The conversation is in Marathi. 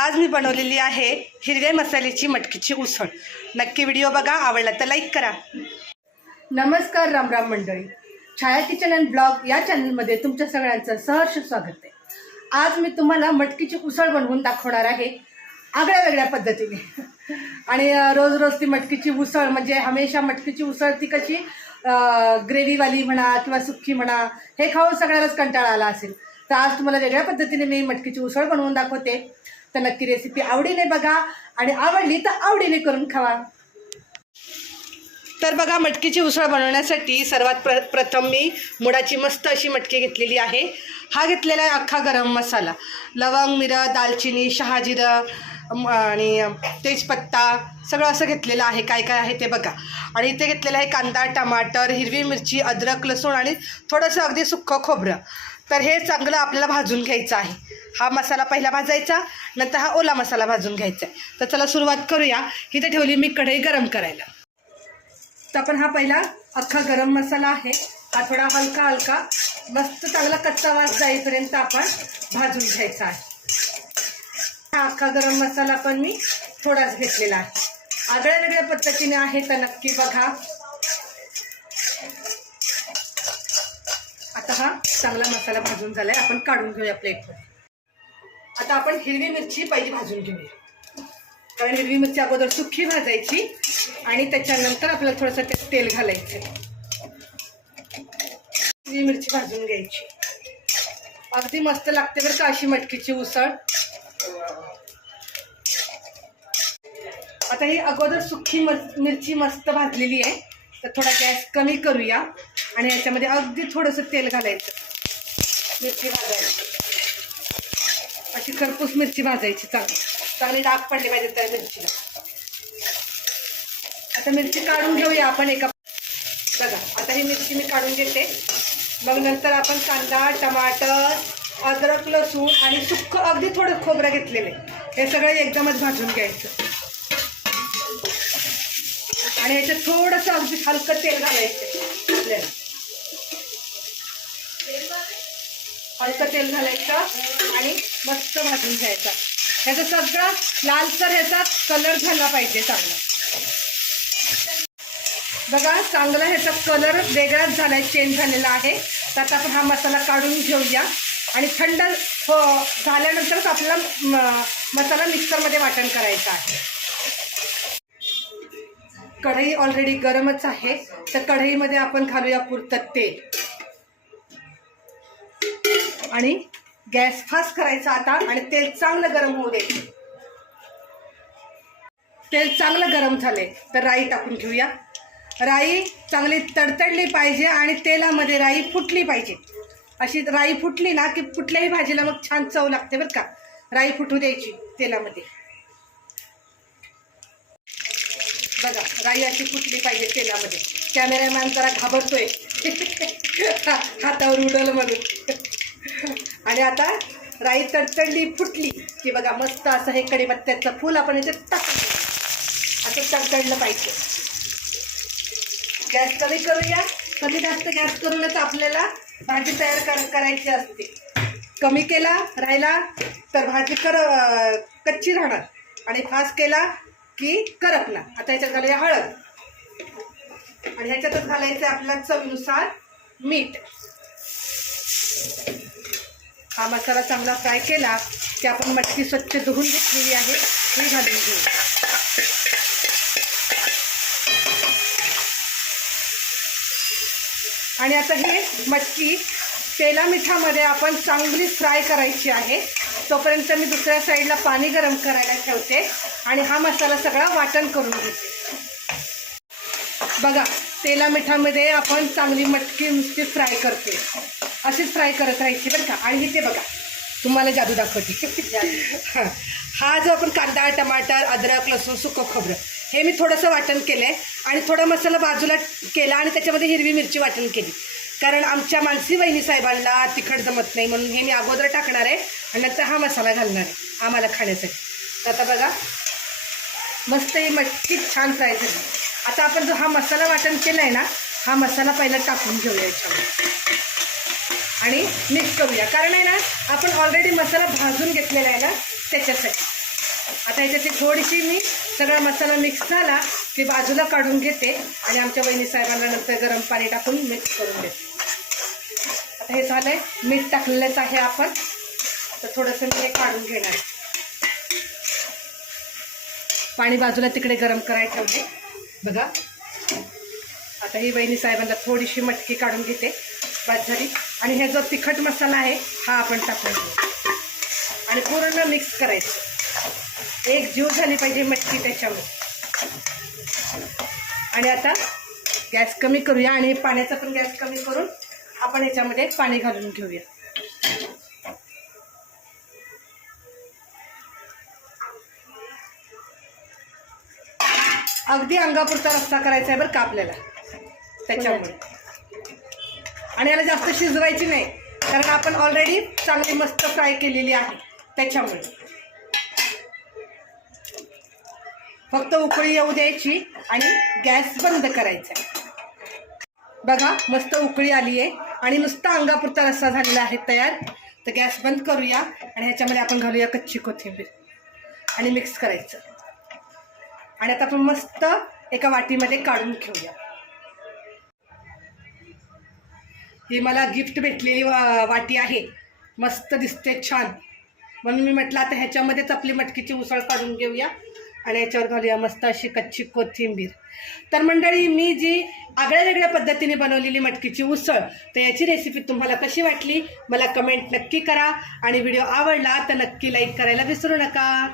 आज मी बनवलेली आहे हिरव्या मसाल्याची मटकीची उसळ। नक्की व्हिडिओ बघा, आवडला तर लाईक करा। नमस्कार, राम राम मंडळी। छाया किचन अँड ब्लॉग या चॅनलमध्ये तुमच्या सगळ्यांचं सहर्ष स्वागत आहे। आज मी तुम्हाला मटकीची उसळ बनवून दाखवणार आहे आगळ्या वेगळ्या पद्धतीने। आणि रोज रोज ती मटकीची उसळ म्हणजे हमेशा मटकीची उसळ ती कशी ग्रेव्हीवाली म्हणा किंवा सुक्की म्हणा हे खाऊन सगळ्यालाच कंटाळा आला असेल, तर आज तुम्हाला वेगळ्या पद्धतीने मी मटकीची उसळ बनवून दाखवते। तर नक्की रेसिपी आवडीने बघा आणि आवडली तर आवडीने करून खावा। तर बघा, मटकीची उसळ बनवण्यासाठी सर्वात प्रथम मी मुडाची मस्त अशी मटकी घेतलेली आहे। हा घेतलेला आहे अख्खा गरम मसाला, लवंग, मिरं, दालचिनी, शहाजिरं आणि तेजपत्ता सगळं असं घेतलेलं आहे। काय काय आहे ते बघा। आणि इथे घेतलेलं आहे कांदा, टमाटर, हिरवी मिरची, अद्रक, लसूण आणि थोडंसं अगदी सुक्कं खोबरं। तर हे चांगलं आपल्याला भाजून घ्यायचं आहे। हा मसाला पहिला भाजायचा, नंतर हा ओला मसाला भाजून घ्यायचा आहे। तर चला सुरुवात करूया। इथे ठेवली मी कढई गरम करायला। तर आपण हा पहिला अख्खा गरम मसाला आहे, हा थोडा हलका हलका मस्त चांगला कच्चा वास जाईपर्यंत आपण भाजून घ्यायचा आहे। हा अख्खा गरम मसाला पण मी थोडाच घेतलेला आहे। आगळ्या वेगळ्या पद्धतीने आहे तर नक्की बघा। आता हा चांगला मसाला भाजून झालाय, आपण काढून घेऊया प्लेटमध्ये। आता आपण हिरवी मिरची पहिली भाजून घेऊया, कारण हिरवी मिरची अगोदर सुकी भाजायची आणि त्याच्यानंतर आपल्याला थोडंसं ते तेल घालायचं। हिरवी मिरची भाजून घ्यायची, अगदी मस्त लागते बरं का अशी मटकीची उसळ। आता ही अगोदर सुकी मिरची मस्त भाजलेली आहे, तर थोडा गॅस कमी करूया आणि याच्यामध्ये अगदी थोडंसं तेल घालायचं। मिरची भाजायची, अशी खरपूस मिरची भाजायची, चांगली डाग पडले पाहिजे त्या मिरचीला। आता मिरची काढून घेऊया आपण एका, बघा आता ही मिरची मी काढून घेते। मग नंतर आपण कांदा, टमाटर, अद्रक, लसूण आणि सुक्क अगदी थोडं खोबरं घेतलेले, हे सगळं एकदमच भाजून घ्यायचं। आणि याच्यात थोडंसं अगदी हलकं तेल घालायचं आपल्याला, हलकं तेल घालायचं आणि मस्त भाजून घ्यायचा। ह्याचा सगळा लालसर ह्याचा कलर झाला पाहिजे चांगला। बघा चांगला ह्याचा कलर वेगळाच झालाय, चेंज झालेला आहे। तर आता आपण हा मसाला काढून घेऊया आणि थंड झाल्यानंतरच आपल्याला मसाला मिक्सरमध्ये वाटण करायचा आहे। कढई ऑलरेडी गरमच आहे, तर कढईमध्ये आपण घालूया पुरतं तेल आणि गॅस फास्ट करायचा आता आणि तेल चांगलं गरम होऊ दे। तेल चांगलं गरम झाले तर राई टाकून घेऊया। राई चांगली तडतडली पाहिजे आणि तेलामध्ये राई फुटली पाहिजे। अशी राई फुटली ना की कुठल्याही भाजीला मग छान चव लागते बरं का। राई फुटू द्यायची तेलामध्ये, बघा राई अशी फुटली पाहिजे तेलामध्ये। कॅमेरामॅन जरा घाबरतोय हातावर उडल म्हणून। आणि आता राई तडतडली फुटली की बघा मस्त असं हे कढीपत्त्याचं फूल आपण याच्यात टाकून असं तडतडलं पाहिजे। गॅस कमी करूया, कमी जास्त गॅस करूनच आपल्याला भाजी तयार करायची असते। कमी केला राहिला तर भाजी कच्ची राहणार आणि फास्ट केला की करपणार। आता ह्याच्यात घालूया हळद आणि ह्याच्यातच घालायचं आपल्याला चवीनुसार मीठ। हा मसाला चांगला फ्राय केला की आपण मटकी स्वच्छ धुवून घेतलेली आहे ही घालून घेऊ। आणि आता ही मटकी तेला मिठामध्ये आपण चांगली फ्राय करायची आहे। तोपर्यंत मी दुसऱ्या साईडला पाणी गरम करायला ठेवते आणि हा मसाला सगळा वाटण करून घेते। बघा तेला मिठामध्ये आपण चांगली मटकी नुसती फ्राय करते, अशीच फ्राय करत राहायची बरं का। आणि इथे बघा तुम्हाला जादू दाखवते। हा जो आपण कांदा, टमाटर, अद्रक, लसूण, सुकं खोबरं हे मी थोडंसं वाटण केलं आहे आणि थोडा मसाला बाजूला केला आणि त्याच्यामध्ये हिरवी मिरची वाटण केली, कारण आमच्या मानसी वहिनी साहेबांना तिखट जमत नाही म्हणून हे मी अगोदर टाकणार आहे आणि नंतर हा मसाला घालणार आहे आम्हाला खाण्यासाठी। तर आता बघा मस्त ही मटकी छान फ्राय झाली। आता आपण जो हा मसाला वाटण केला आहे ना, हा मसाला पहिला टाकून घेऊया याच्यामध्ये आणि मिक्स करूया, कारण आहे ना आपण ऑलरेडी मसाला भाजून घेतलेला आहे ना त्याच्यासाठी। आता ह्याच्यात थोडीशी मी सगळा मसाला मिक्स झाला की बाजूला काढून घेते आणि आमच्या वहिनी साहेबांना नंतर गरम पाणी टाकून मिक्स करून देते. आता हे झालंय, मीठ टाकलेलंच आहे आपण, तर थोडंसं मी हे काढून घेणार. पाणी बाजूला तिकडे गरम करायला ठेवले बघा. आता ही वहिनी साहेबांना थोडीशी मटकी काढून घेते, बस झाली. आणि हे जो तिखट मसाला आहे हा आपण टाकून घेऊ आणि पूर्ण मिक्स करायचं. एक जीव झाली पाहिजे मटकी त्याच्यामध्ये. आणि आता गॅस कमी करूया आणि पाण्याचा पण गॅस कमी करून आपण ह्याच्यामध्ये पाणी घालून घेऊया. अगदी अंगापुरता रस्सा करायचा आहे बरं का आपल्याला त्याच्यामुळे. आणि याला जास्त शिजवायची नाही कारण आपण ऑलरेडी चांगली मस्त फ्राय केलेली आहे त्याच्यामुळे. फक्त उकळी येऊ द्यायची आणि गॅस बंद करायचा. बघा मस्त उकळी आली आहे आणि नुसता अंगापुरता रस्सा झालेला आहे तयार. तर गॅस बंद करूया आणि ह्याच्यामध्ये आपण घालूया कच्ची कोथिंबीर आणि मिक्स करायचं. आणि आता आपण मस्त एका वाटीमध्ये काढून घेऊया. ही मला गिफ्ट भेटलेली वाटी आहे, मस्त दिसते छान, म्हणून मी म्हटलं आता ह्याच्यामध्येच आपली मटकीची उसळ काढून घेऊया आणि ह्याच्यावर घालूया मस्त अशी कच्ची कोथिंबीर. तर मंडळी, मी जी आगळ्या वेगळ्या पद्धतीने बनवलेली मटकीची उसळ, तर याची रेसिपी तुम्हाला कशी वाटली मला कमेंट नक्की करा आणि व्हिडिओ आवडला तर नक्की लाईक करायला विसरू नका.